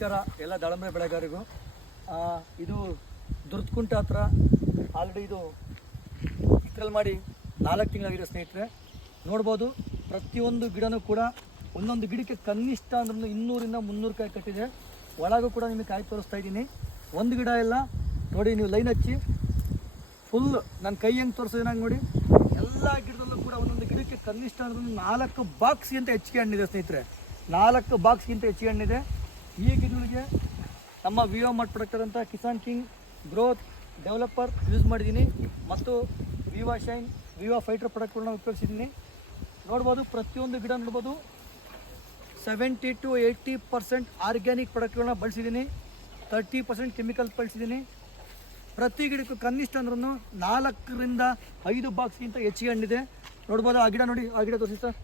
ನಮಸ್ಕಾರ ಎಲ್ಲ ದಾಳಂಬ್ರೆ ಬೆಳೆಗಾರರಿಗೂ. ಇದು ದುರ್ದಕುಂಟೆ ಹತ್ರ ಆಲ್ರೆಡಿ ಇದು ಇದ್ರಲ್ಲಿ ಮಾಡಿ 4 ತಿಂಗಳಾಗಿದೆ ಸ್ನೇಹಿತರೆ. ನೋಡ್ಬೋದು ಪ್ರತಿಯೊಂದು ಗಿಡನೂ ಕೂಡ ಒಂದೊಂದು ಗಿಡಕ್ಕೆ ಕನಿಷ್ಠ ಅಂದ್ರೂ 200-300 ಕಾಯಿ ಕಟ್ಟಿದೆ. ಒಳಗೂ ಕೂಡ ನಿಮಗೆ ಕಾಯಿ ತೋರಿಸ್ತಾ ಇದ್ದೀನಿ. ಒಂದು ಗಿಡ ಎಲ್ಲ ನೋಡಿ, ನೀವು ಲೈನ್ ಹಚ್ಚಿ ಫುಲ್ ನನ್ನ ಕೈ ಹೆಂಗೆ ತೋರಿಸಿದ್ರೆ ನಂಗೆ ನೋಡಿ, ಎಲ್ಲ ಗಿಡದಲ್ಲೂ ಕೂಡ ಒಂದೊಂದು ಗಿಡಕ್ಕೆ ಕನಿಷ್ಠ ಅಂದ್ರೂ 4 ಬಾಕ್ಸ್ಗಿಂತ ಹೆಚ್ಚಿಗೆ ಹಣ್ಣಿದೆ ಸ್ನೇಹಿತರೆ. 4 ಬಾಕ್ಸ್ಗಿಂತ ಹೆಚ್ಚಿಗೆ ಹಣ್ಣಿದೆ. ಈ ಗಿಡಗಳಿಗೆ ನಮ್ಮ ವಿವೋ ಮಾಡಿಕೊಡ್ತಿರೋಂಥ Kisan king growth developer use ಮಾಡಿದ್ದೀನಿ ಮತ್ತು ವಿವಾ ಶೈನ್ ವಿವಾ ಫೈಟರ್ ಪ್ರಾಡಕ್ಟ್ಗಳನ್ನ ಉಪಯೋಗಿಸಿದ್ದೀನಿ. ನೋಡ್ಬೋದು ಪ್ರತಿಯೊಂದು ಗಿಡ ನೋಡ್ಬೋದು 70-80% ಆರ್ಗ್ಯಾನಿಕ್ ಪ್ರಾಡಕ್ಟ್ಗಳನ್ನ ಬಳಸಿದ್ದೀನಿ, 30% ಕೆಮಿಕಲ್ ಬಳಸಿದ್ದೀನಿ. ಪ್ರತಿ ಗಿಡಕ್ಕೂ ಕನಿಷ್ಠ ಅಂದ್ರೂ 4-5 ಬಾಕ್ಸ್ಗಿಂತ ಹೆಚ್ಚಿಗೆ ಹಣ್ಣಿದೆ. ನೋಡ್ಬೋದು ಆ ಗಿಡ ನೋಡಿ, ಆ ಗಿಡ ತೋರಿಸಿ ಸರ್.